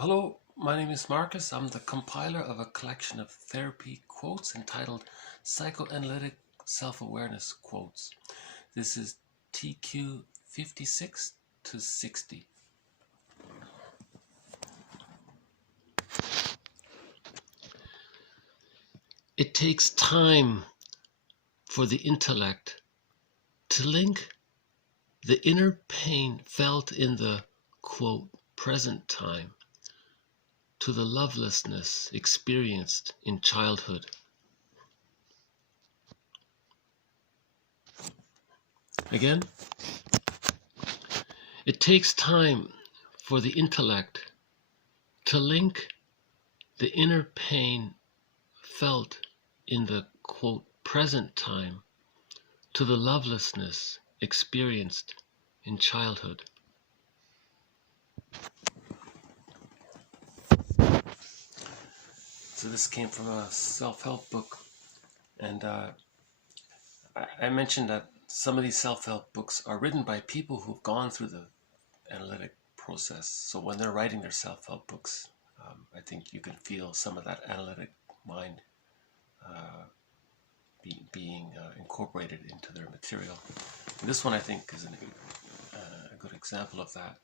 Hello, my name is Marcus. I'm the compiler of a collection of therapy quotes entitled Psychoanalytic Self-Awareness Quotes. This is TQ 56 to 60. It takes time for the intellect to link the inner pain felt in the, quote, present time to the lovelessness experienced in childhood. Again, it takes time for the intellect to link the inner pain felt in the, quote, present time to the lovelessness experienced in childhood. So this came from a self-help book, and I mentioned that some of these self-help books are written by people who've gone through the analytic process. So when they're writing their self-help books, I think you can feel some of that analytic mind being incorporated into their material. And this one, I think, is a good example of that.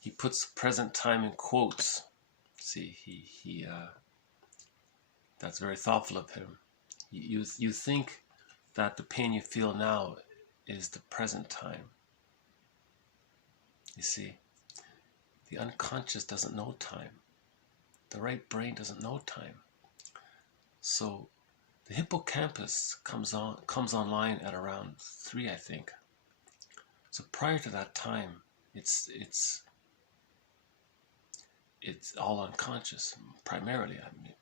He puts present time in quotes. See, he that's very thoughtful of him. You think that the pain you feel now is the present time. You see, the unconscious doesn't know time. The right brain doesn't know time. So the hippocampus comes online at around 3, I think. So prior to that time, it's all unconscious primarily. I mean,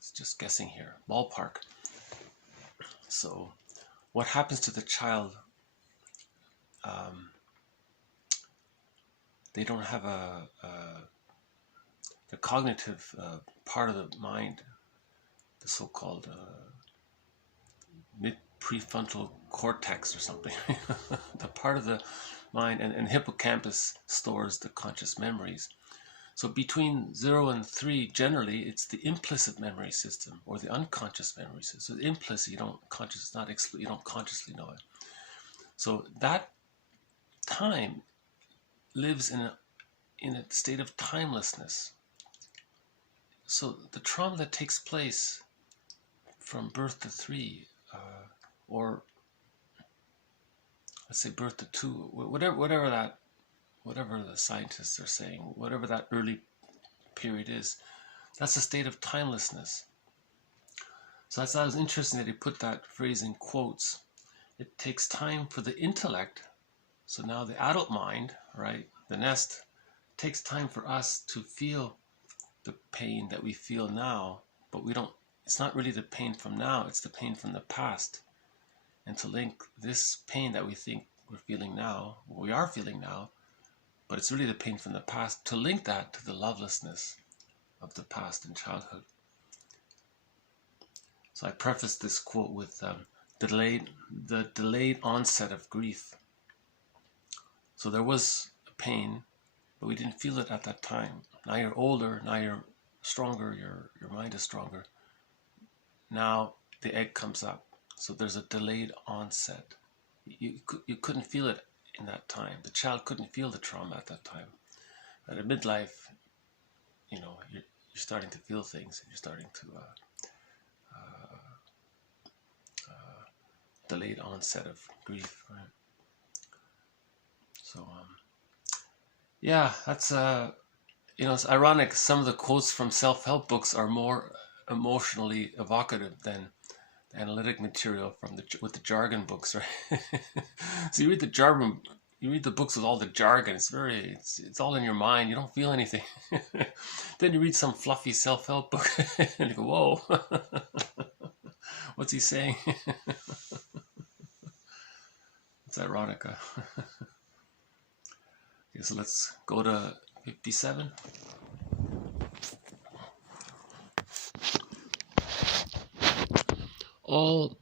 it's just guessing here, ballpark. So what happens to the child? They don't have the cognitive part of the mind, the so-called mid-prefrontal cortex or something, the part of the mind, and hippocampus stores the conscious memories. So between 0 and 3, generally, it's the implicit memory system or the unconscious memory system. So the implicit, you don't consciously know it. So that time lives in a state of timelessness. So the trauma that takes place from birth to 3, or let's say birth to 2, whatever the scientists are saying, whatever that early period is, that's a state of timelessness. So I thought it was interesting that he put that phrase in quotes. It takes time for the intellect. So now the adult mind, right, the nest, takes time for us to feel the pain that we feel now, but it's not really the pain from now, it's the pain from the past. And to link this pain that we think we're feeling now, we are feeling now, but it's really the pain from the past, to link that to the lovelessness of the past in childhood. So I prefaced this quote with the delayed onset of grief. So there was a pain, but we didn't feel it at that time. Now you're older, now you're stronger, your mind is stronger. Now the egg comes up. So there's a delayed onset. You couldn't feel it in that time. The child couldn't feel the trauma at that time. At a midlife, you're starting to feel things. You're starting to delayed onset of grief, right? So yeah, that's it's ironic. Some of the quotes from self-help books are more emotionally evocative than the analytic material with the jargon books, right? So you read the books with all the jargon. It's all in your mind. You don't feel anything. Then you read some fluffy self-help book and you go, whoa, what's he saying? It's ironic. Okay, so let's go to 57. All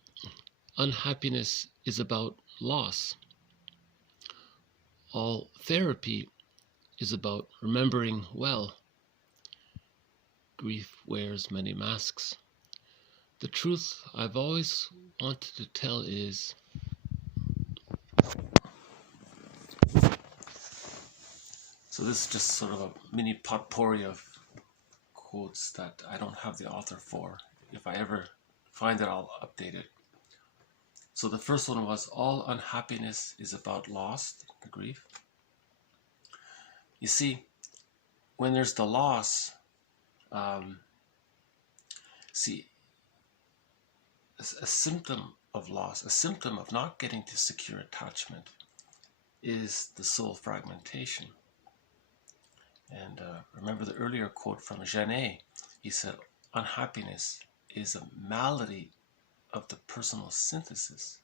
unhappiness is about loss. All therapy is about remembering well. Grief wears many masks. The truth I've always wanted to tell is, so this is just sort of a mini potpourri of quotes that I don't have the author for. If I ever find it, I'll update it. So the first one was, all unhappiness is about loss, the grief. You see, when there's the loss, a symptom of loss, a symptom of not getting to secure attachment is the soul fragmentation. And remember the earlier quote from Janet. He said, unhappiness is a malady of the personal synthesis.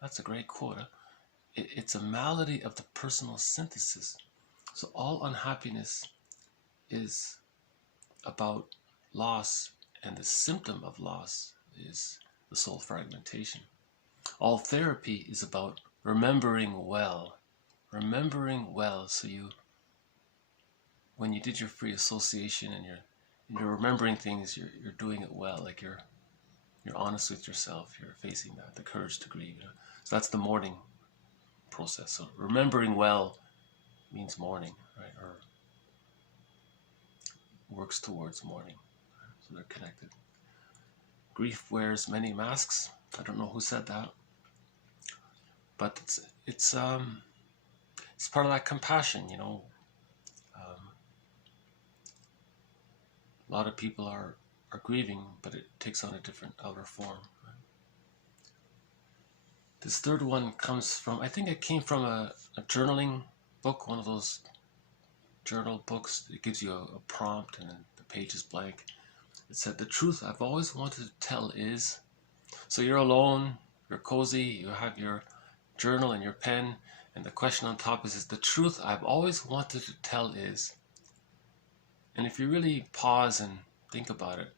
That's a great quote. Huh? It's a malady of the personal synthesis. So all unhappiness is about loss, and the symptom of loss is the soul fragmentation. All therapy is about remembering well. Remembering well, so when you did your free association and you're remembering things, you're doing it well, like you're honest with yourself, you're facing that, the courage to grieve. So that's the mourning process. So remembering well means mourning, right? Or works towards mourning. Right? So they're connected. Grief wears many masks. I don't know who said that, but it's part of that compassion, A lot of people are grieving, but it takes on a different outer form. Right? This third one comes from, I think it came from a journaling book, one of those journal books. It gives you a prompt and then the page is blank. It said, the truth I've always wanted to tell is, so you're alone, you're cozy, you have your journal and your pen, and the question on top is the truth I've always wanted to tell is, and if you really pause and think about it,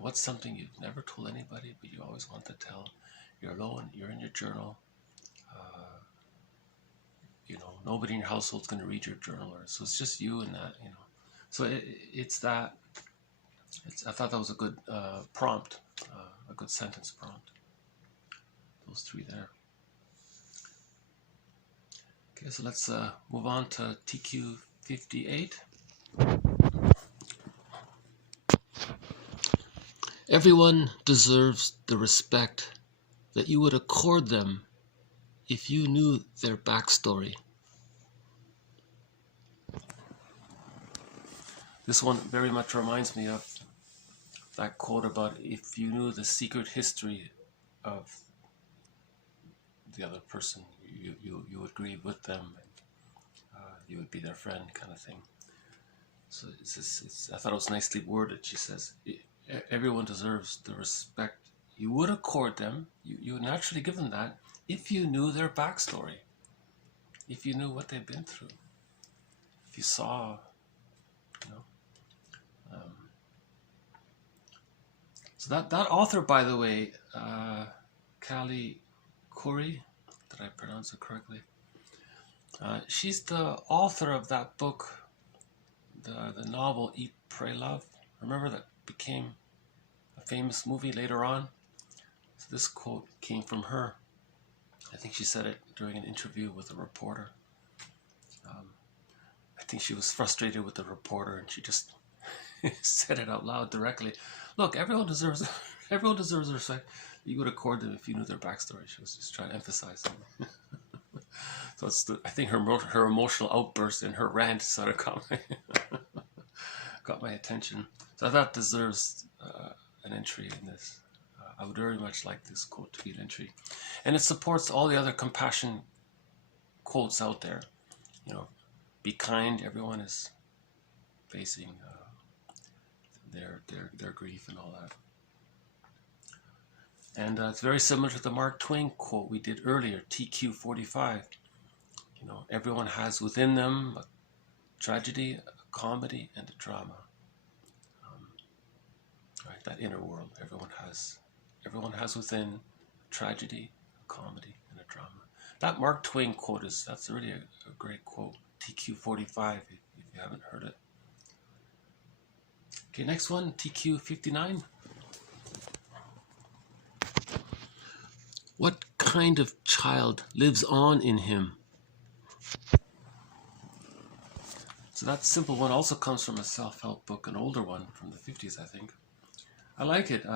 what's something you've never told anybody, but you always want to tell? You're alone, you're in your journal, nobody in your household's going to read your journal, so it's just you and that, So it's that, I thought that was a good prompt, a good sentence prompt. Those three there. Okay, so let's move on to TQ 58. Everyone deserves the respect that you would accord them if you knew their backstory. This one very much reminds me of that quote about, if you knew the secret history of the other person, you would grieve with them, and you would be their friend, kind of thing. So I thought it was nicely worded. She says, everyone deserves the respect you would accord them, you would naturally give them that, if you knew their backstory, if you knew what they've been through, if you saw, So that author, by the way, Callie Khouri, did I pronounce it correctly? She's the author of that book, the novel Eat, Pray, Love. Remember, that became a famous movie later on? So this quote came from her. I think she said it during an interview with a reporter. I think she was frustrated with the reporter, and she just said it out loud directly. Look, everyone deserves respect. You would accord them if you knew their backstory. She was just trying to emphasize something. So I think her emotional outburst and her rant sort of got my attention. So I thought deserves an entry in this. I would very much like this quote to be an entry, and it supports all the other compassion quotes out there. Be kind. Everyone is facing their grief and all that. And it's very similar to the Mark Twain quote we did earlier, TQ 45. Everyone has within them a tragedy, a comedy, and a drama. Right, that inner world. Everyone has within a tragedy, a comedy, and a drama. That Mark Twain quote that's really a great quote. TQ 45 if you haven't heard it. Okay, next one, TQ 59. What kind of child lives on in him? So that simple one also comes from a self-help book, an older one from the 50s, I think. I like it.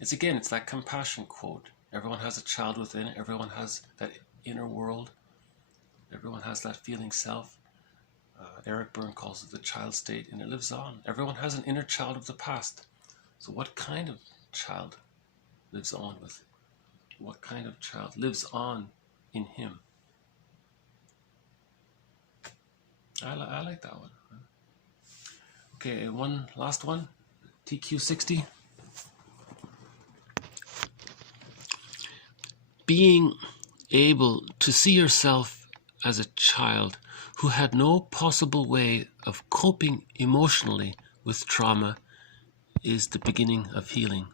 It's that compassion quote. Everyone has a child within. Everyone has that inner world. Everyone has that feeling self. Eric Berne calls it the child state, and it lives on. Everyone has an inner child of the past. So what kind of child lives on with it? What kind of child lives on in him? I like that one. Okay, one last one, TQ 60. Being able to see yourself as a child who had no possible way of coping emotionally with trauma is the beginning of healing.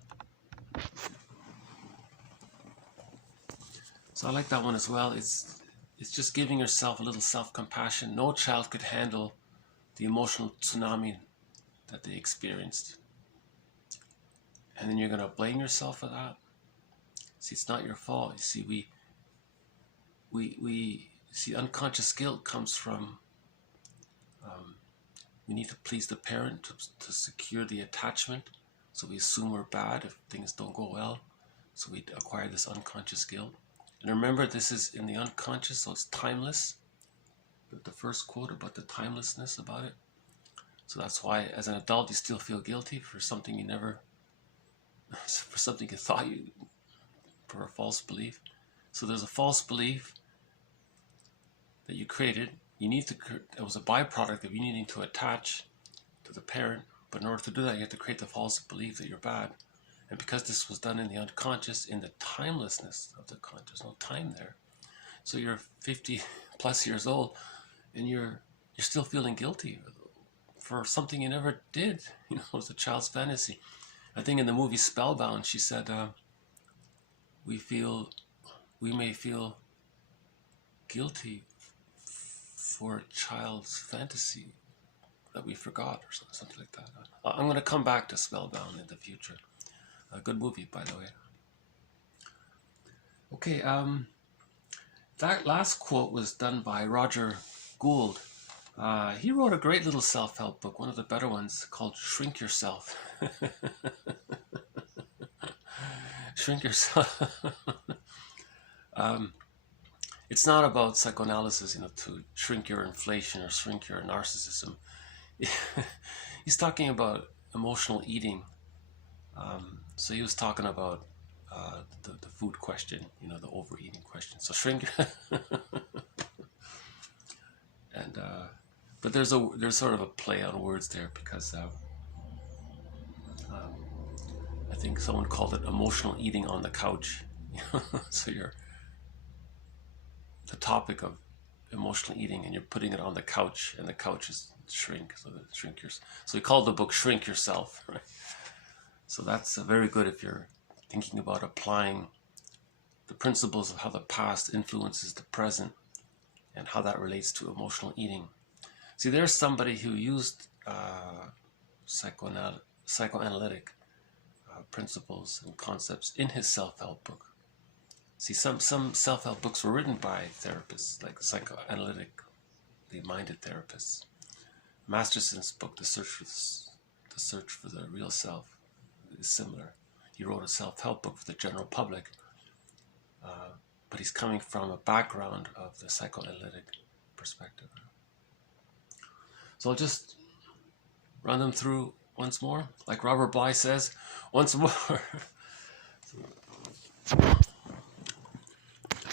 So I like that one as well. It's just giving yourself a little self-compassion. No child could handle the emotional tsunami that they experienced. And then you're going to blame yourself for that. See, it's not your fault. You see, we see, unconscious guilt comes from we need to please the parent to secure the attachment. So we assume we're bad if things don't go well. So we acquire this unconscious guilt. And remember, this is in the unconscious, so it's timeless. The first quote about the timelessness about it. So that's why, as an adult, you still feel guilty for something you never, for something you thought you, for a false belief. So there's a false belief that you created. You need to, it was a byproduct of you needing to attach to the parent. But in order to do that, you have to create the false belief that you're bad. And because this was done in the unconscious, in the timelessness of the conscious, no time there. So you're 50 plus years old, and you're still feeling guilty for something you never did. You know, it was a child's fantasy. I think in the movie Spellbound, she said, we may feel guilty for a child's fantasy that we forgot, or something like that. I'm going to come back to Spellbound in the future. A good movie, by the way. Okay, that last quote was done by Roger Gould. He wrote a great little self-help book, one of the better ones, called Shrink Yourself. Shrink Yourself. It's not about psychoanalysis, you know, to shrink your inflation or shrink your narcissism. He's talking about emotional eating. So he was talking about the food question, you know, the overeating question. So shrink, and but there's sort of a play on words there, because I think someone called it emotional eating on the couch. So you're the topic of emotional eating, and you're putting it on the couch, and the couch is shrink. So shrink yourself. So he called the book Shrink Yourself, right? So that's very good if you're thinking about applying the principles of how the past influences the present and how that relates to emotional eating. See, there's somebody who used psychoanalytic principles and concepts in his self-help book. See, some self-help books were written by therapists, like psychoanalytically minded therapists. Masterson's book, The Search for the Real Self, is similar. He wrote a self-help book for the general public, but he's coming from a background of the psychoanalytic perspective. So I'll just run them through once more. Like Robert Bly says, once more.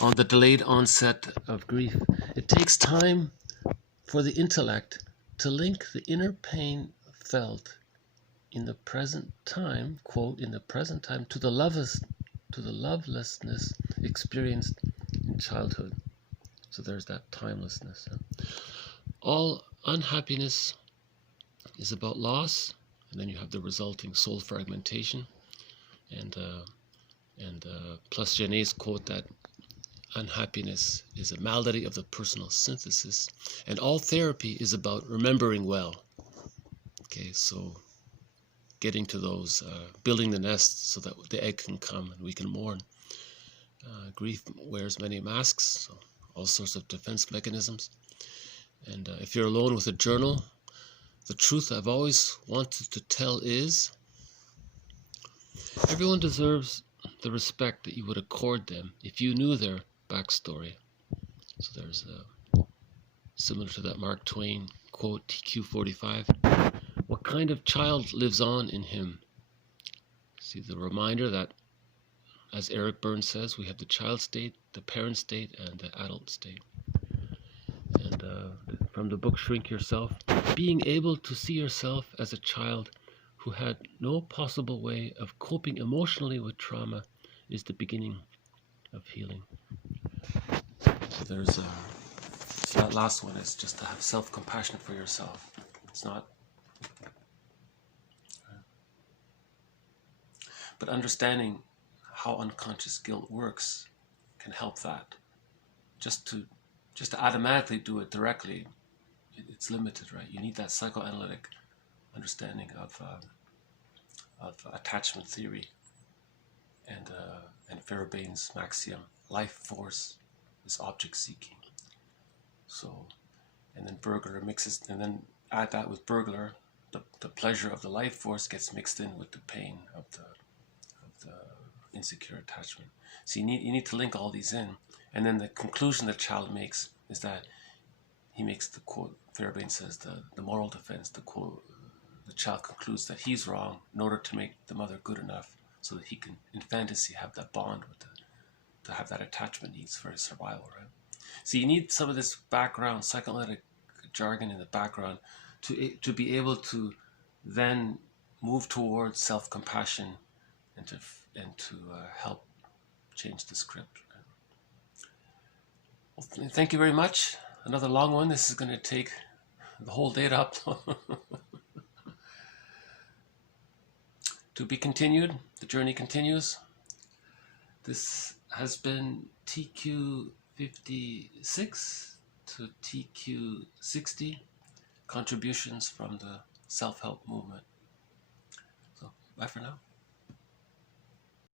On the delayed onset of grief, it takes time for the intellect to link the inner pain felt in the present time, quote, in the present time, to the lovelessness experienced in childhood. So there's that timelessness. All unhappiness is about loss, and then you have the resulting soul fragmentation. And plus Jané's quote that unhappiness is a malady of the personal synthesis, and all therapy is about remembering well. Okay, so getting to those, building the nest so that the egg can come and we can mourn. Grief wears many masks, so all sorts of defense mechanisms. And if you're alone with a journal, the truth I've always wanted to tell is everyone deserves the respect that you would accord them if you knew their backstory. So there's similar to that Mark Twain quote, TQ45. What kind of child lives on in him? See, the reminder that, as Eric Burns says, we have the child state, the parent state, and the adult state. And from the book Shrink Yourself, being able to see yourself as a child who had no possible way of coping emotionally with trauma is the beginning of healing. There's so that last one is just to have self-compassion for yourself. It's not, but understanding how unconscious guilt works can help that. Just to automatically do it directly, it's limited, right? You need that psychoanalytic understanding of attachment theory and Farabane's maxiom, life force is object seeking. So, and then Bergler mixes, and then add that with Bergler, the pleasure of the life force gets mixed in with the pain of the insecure attachment. So you need to link all these in, and then the conclusion the child makes is that he makes the quote. Fairbairn says the moral defense. The quote. The child concludes that he's wrong in order to make the mother good enough, so that he can, in fantasy, have that bond with to have that attachment needs for his survival, right? So you need some of this background, psychoanalytic jargon in the background, to be able to then move towards self-compassion and to help change the script. Well, thank you very much. Another long one. This is going to take the whole day to upload. To be continued. The journey continues. This has been TQ56 to TQ60, contributions from the self-help movement. So, bye for now.